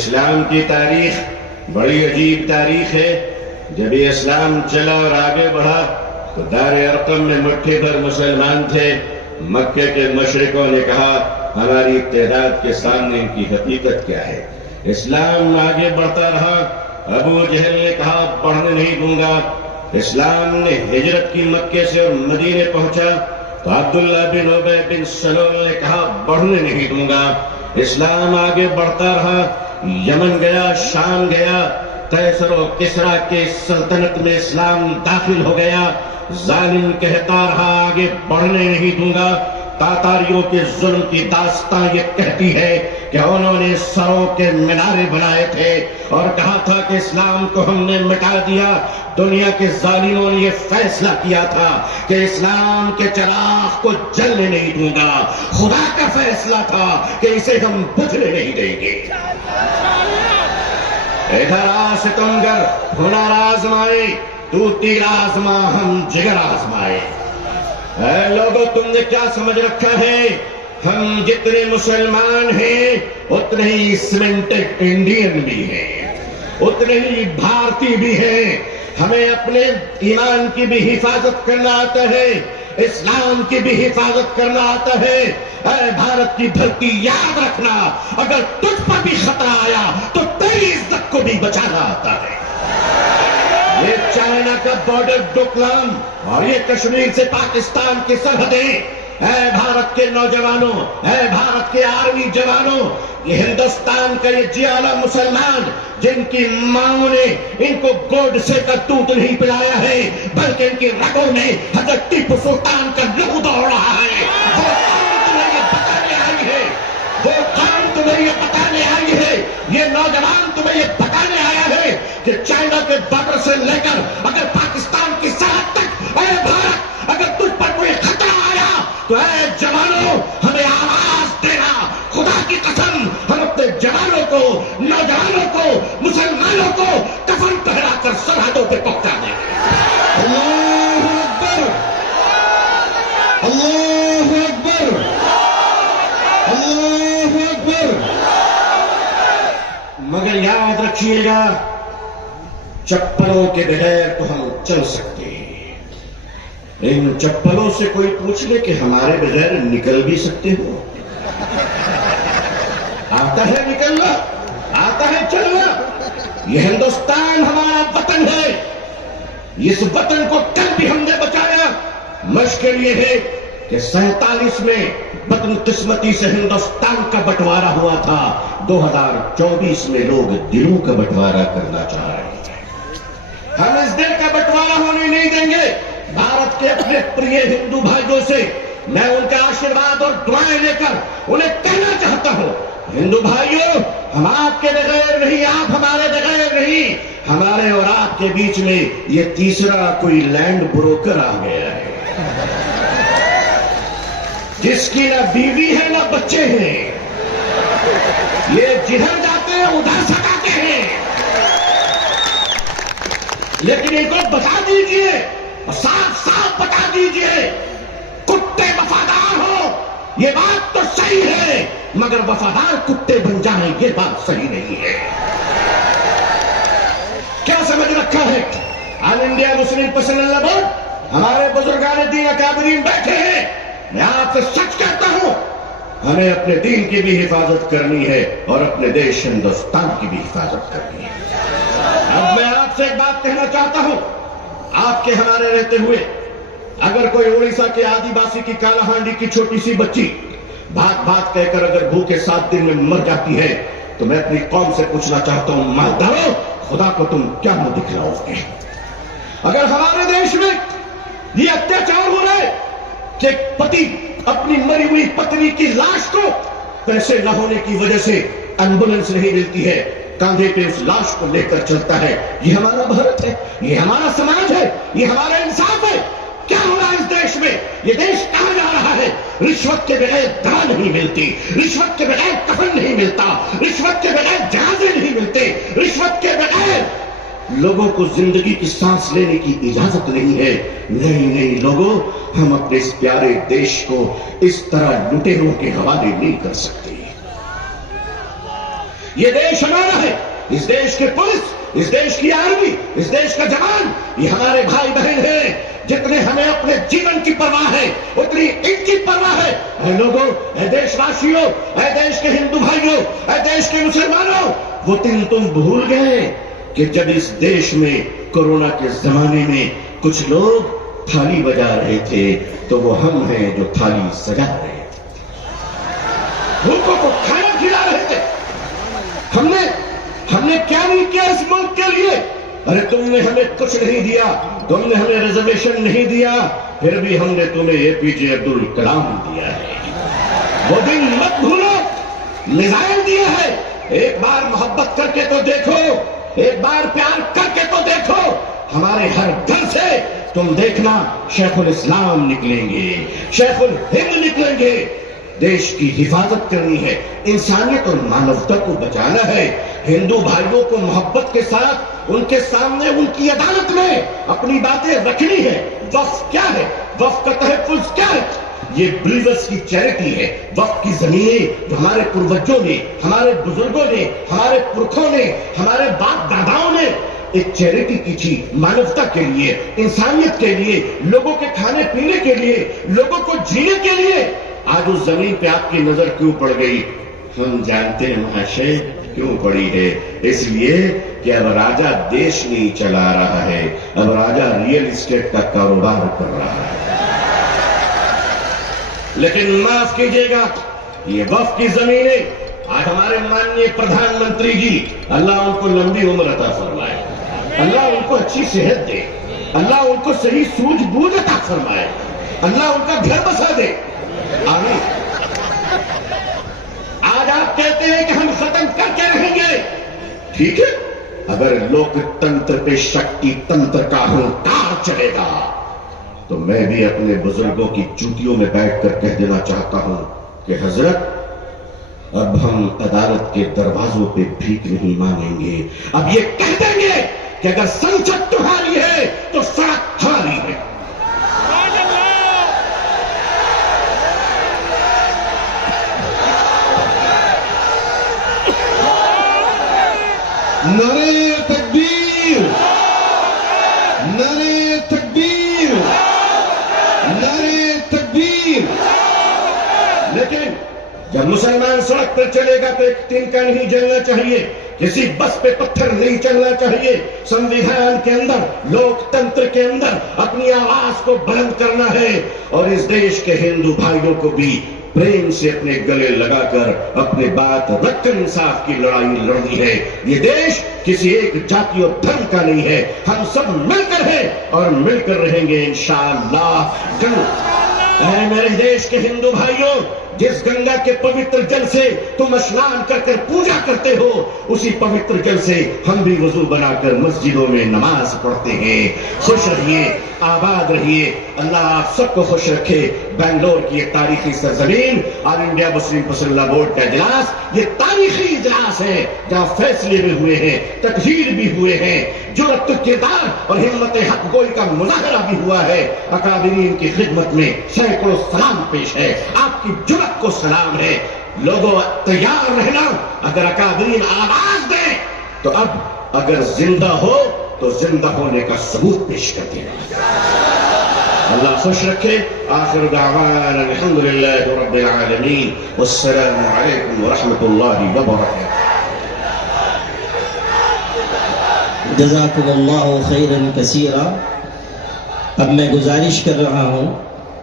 اسلام کی تاریخ بڑی عجیب تاریخ ہے. جب یہ اسلام چلا اور آگے بڑھا تو دار ارقم میں مٹھی بھر مسلمان تھے. مکے کے مشرکوں نے کہا ہماری تعداد کے سامنے ان کی حقیقت کیا ہے. اسلام آگے بڑھتا رہا. ابو جہل نے کہا بڑھنے نہیں دوں گا. اسلام نے ہجرت کی مکے سے اور مدینے پہنچا تو عبداللہ بن ابی بن سلول نے کہا بڑھنے نہیں دوں گا. اسلام آگے بڑھتا رہا. یمن گیا، شام گیا، قیصر و کسریٰ کے سلطنت میں اسلام داخل ہو گیا. ظالم کہتا رہا آگے بڑھنے نہیں دوں گا. تاتاریوں کے ظلم کی داستان یہ کہتی ہے کہ انہوں نے سروں کے مینارے بنائے تھے اور کہا تھا کہ اسلام کو ہم نے مٹا دیا. دنیا کے ظالموں نے یہ فیصلہ کیا تھا کہ اسلام کے چراغ کو جلنے نہیں دوں گا. خدا کا فیصلہ تھا کہ اسے ہم بجھنے نہیں دیں گے. ادھر آ ستمگر، ہنر آزمائے، تو تیر آزما ہم جگر آزمائے. اے لوگوں، تم نے کیا سمجھ رکھا ہے؟ ہم جتنے مسلمان ہیں اتنے ہی سیمنٹڈ انڈین بھی ہیں، اتنے ہی بھارتی بھی ہیں. ہمیں اپنے ایمان کی بھی حفاظت کرنا آتا ہے، اسلام کی بھی حفاظت کرنا آتا ہے. اے بھارت کی دھرتی، یاد رکھنا اگر تجھ پر بھی خطرہ آیا تو تیری عزت کو بھی بچانا آتا ہے. یہ چائنا کا بارڈر ڈوکلام اور یہ کشمیر سے پاکستان کی سرحدیں. اے بھارت کے نوجوانوں، اے بھارت کے آرمی جوانوں، یہ ہندوستان کا یہ جیالا مسلمان جن کی ماں نے ان کو گوڈ سے کا دودھ نہیں پلایا ہے بلکہ ان کی رگوں میں حضرت ٹیپو سلطان کا لہو دوڑ رہا ہے، وہ قوم تمہیں یہ بتانے آئی ہے، وہ قوم تمہیں یہ بتانے آئی ہے، یہ نوجوان تمہیں یہ بتانے آیا ہے کہ چائنا کے بارڈر سے لے کر اگر پاکستان کی سرحد تک، اے بھارت، اگر تجھ پر کوئی خطرہ آیا تو اے جوانوں ہمیں آواز دینا. خدا کی قسم ہم اپنے جوانوں کو، نوجوانوں کو، مسلمانوں کو کفن پہنا کر سرحدوں پہ پہنچا دیں گے. اللہ اکبر، اللہ اکبر، اللہ اکبر. مگر یاد رکھیے گا چپلوں کے بغیر تو ہم چل سکتے ہیں. ان چپلوں سے کوئی پوچھ لے کہ ہمارے بغیر نکل بھی سکتے ہو؟ آتا ہے نکلنا، آتا ہے چلنا. یہ ہندوستان ہمارا وطن ہے. اس وطن کو کل بھی ہم نے بچایا. مشکل یہ ہے کہ 47 میں بدقسمتی سے ہندوستان کا بٹوارا ہوا تھا. 2024 میں لوگ دلوں کا بٹوارا کرنا چاہ رہے ہیں. ہم اس دل کا بٹوارا ہونے نہیں دیں گے. بھارت کے اپنے پریے ہندو بھائیوں سے میں ان کا آشیرواد اور دعائیں لے کر انہیں کہنا چاہتا ہوں، ہندو بھائیوں، ہم آپ کے بغیر نہیں، آپ ہمارے بغیر نہیں. ہمارے اور آپ کے بیچ میں یہ تیسرا کوئی لینڈ بروکر آ گیا ہے جس کی نہ بیوی ہے نہ بچے ہیں. یہ جدھر جاتے ہیں ادھر سکاتے ہیں. لیکن ان کو بتا دیجئے، صاف صاف بتا دیجئے، کتے وفادار ہو یہ بات تو صحیح ہے، مگر وفادار کتے بن جائیں یہ بات صحیح نہیں ہے. کیا سمجھ رکھا ہے؟ آل انڈیا مسلم پرسنل لا بورڈ، ہمارے بزرگان دین اکابرین بیٹھے ہیں. میں آپ سے سچ کہتا ہوں، ہمیں اپنے دین کی بھی حفاظت کرنی ہے اور اپنے دیش ہندوستان کی بھی حفاظت کرنی ہے. اب میں آپ سے ایک بات کہنا چاہتا ہوں. آپ کے ہمارے رہتے ہوئے اگر کوئی اڑیسہ کے آدی باسی کی کالا ہانڈی کی چھوٹی سی بچی بات بات کہہ کر اگر بھوکے 7 دن میں مر جاتی ہے تو میں اپنی قوم سے پوچھنا چاہتا ہوں، مالدارو، خدا کو تم کیا منہ دکھلاؤ گے؟ اگر ہمارے دیش میں یہ اتیاچار ہو رہا ہے کہ پتی اپنی مری ہوئی پتنی کی لاش کو پیسے نہ ہونے کی وجہ سے ایمبولینس نہیں ملتی ہے، کاندھے پہ اس لاش کو لے کر چلتا ہے، یہ ہمارا بھارت ہے، یہ ہمارا سماج ہے، یہ ہمارا انصاف ہے. کیا ہو رہا ہے اس دیش میں؟ یہ دیش کہاں جا رہا ہے؟ رشوت کے بغیر دوا نہیں ملتی، رشوت کے بغیر کفن نہیں ملتا، رشوت کے بغیر جنازے نہیں ملتے، رشوت کے بغیر لوگوں کو زندگی کی سانس لینے کی اجازت نہیں ہے. نہیں لوگوں، ہم اپنے اس پیارے دیش کو اس طرح لٹیروں کے حوالے نہیں کر سکتے. یہ دیش ہمارا ہے. اس دیش کے پولیس, اس دیش کی آرمی, اس دیش کا جوان, یہ ہمارے بھائی بہن ہیں. جتنے ہمیں اپنے جیون کی پرواہ ہے اتنی ان کی پرواہ ہے. اے لوگوں, اے دیش واسیوں, اے دیش کے ہندو بھائیوں, اے دیش کے مسلمانوں, وہ دن تم بھول گئے کہ جب اس دیش میں کورونا کے زمانے میں کچھ لوگ تھالی بجا رہے تھے تو وہ ہم ہیں جو تھالی سجا رہے تھے, لوگوں کو کھانا کھلا رہے تھے. ہم نے کیا نہیں کیا اس ملک کے لیے؟ ارے تم نے ہمیں کچھ نہیں دیا, تم نے ہمیں ریزرویشن نہیں دیا, پھر بھی ہم نے تمہیں اے پی جے عبد الکلام دیا ہے. وہ دن مت بھولو, میزائل دیا ہے. ایک بار محبت کر کے تو دیکھو, ایک بار پیار کر کے تو دیکھو. ہمارے ہر گھر سے تم دیکھنا شیخ الاسلام نکلیں گے, شیخ الہند نکلیں گے. دیش کی حفاظت کرنی ہے, انسانیت اور مانوتا کو بچانا ہے. ہندو بھائیوں کو محبت کے ساتھ ان کے سامنے ان کی عدالت میں اپنی باتیں رکھنی ہے. وقف کیا ہے, وقف کا تحفظ کیا ہے؟ یہ بلیورز کی چیریٹی ہے. وقف کی زمینیں جو ہمارے پروجوں نے, ہمارے بزرگوں نے, ہمارے پرکھوں نے, ہمارے باپ داداؤں نے ایک چیریٹی کی تھی, مانوتا کے لیے, انسانیت کے لیے, لوگوں کے کھانے پینے کے لیے, لوگوں کو جینے کے لیے. آج اس زمین پہ آپ کی نظر کیوں پڑ گئی؟ ہم جانتے ہیں مہاشے کیوں پڑی ہے. اس لیے کہ اب راجہ دیش نہیں چلا رہا ہے, اب راجہ ریئل اسٹیٹ کا کاروبار کر رہا ہے. لیکن معاف کیجیے گا, یہ وقف کی زمینیں آج ہمارے ماننیے پردھان منتری جی, اللہ ان کو لمبی عمر عطا فرمائے, اللہ ان کو اچھی صحت دے, اللہ ان کو صحیح سوجھ بوجھ عطا فرمائے, اللہ ان کا گھر بسا دے. آمین. آج آپ کہتے ہیں کہ ہم ختم کر کے رہیں گے, ٹھیک ہے. اگر لوک تنتر پہ شکتی تنتر کا ہنکار چلے گا تو میں بھی اپنے بزرگوں کی جوتیوں میں بیٹھ کر کہہ دینا چاہتا ہوں کہ حضرت اب ہم عدالت کے دروازوں پہ بھیک نہیں مانگیں گے. اب یہ کہہ دیں گے کہ اگر سنسد تمہاری ہے تو سڑک ہماری ہے. نعرے تکبیر, نعرے تکبیر, نعرے تکبیر. لیکن جب مسلمان سڑک پر چلے گا تو ایک تنکا نہیں جلنا چاہیے, کسی بس پہ پتھر نہیں چلنا چاہیے. سنویدھان کے اندر, لوک تنتر کے اندر اپنی آواز کو بلند کرنا ہے, اور اس دیش کے ہندو بھائیوں کو بھی پریم سے اپنے گلے لگا کر اپنے بات رکھ کر انصاف کی لڑائی لڑنی ہے. یہ دیش کسی ایک جاتی اور دھرم کا نہیں ہے, ہم سب مل کر ہیں اور مل کر رہیں گے انشاءاللہ. اے میرے دیش کے ہندو بھائیوں, جس گنگا کے پوتر جل سے تم اسنان کر کر پوجا کرتے ہو, اسی پوتر جل سے ہم بھی وضو بنا کر مسجدوں میں نماز پڑھتے ہیں. خوش رہیے, آباد رہیے, اللہ آپ سب کو خوش رکھے. بنگلور کی ایک تاریخی سرزمین, آل انڈیا مسلم پسندہ بورڈ کا اجلاس, یہ تاریخی اجلاس ہے جہاں فیصلے بھی ہوئے ہیں, تطہیر بھی ہوئے ہیں, جرأت کردار اور ہمت حق گوئی کا مظاہرہ بھی ہوا ہے. اکابرین کی خدمت میں سینکڑوں سلام پیش ہے, آپ کی جرأت کو سلام ہے. لوگوں تیار رہنا, اگر اکابرین آواز دیں تو اب اگر زندہ ہو تو زندہ ہونے کا ثبوت پیش کر دینا. اللہ خوش رکھے. آخر دعوانا الحمدللہ رب العالمین, والسلام علیکم ورحمۃ اللہ وبرکاتہ. جزاکم اللہ خیرا کثیرا. اب میں گزارش کر رہا ہوں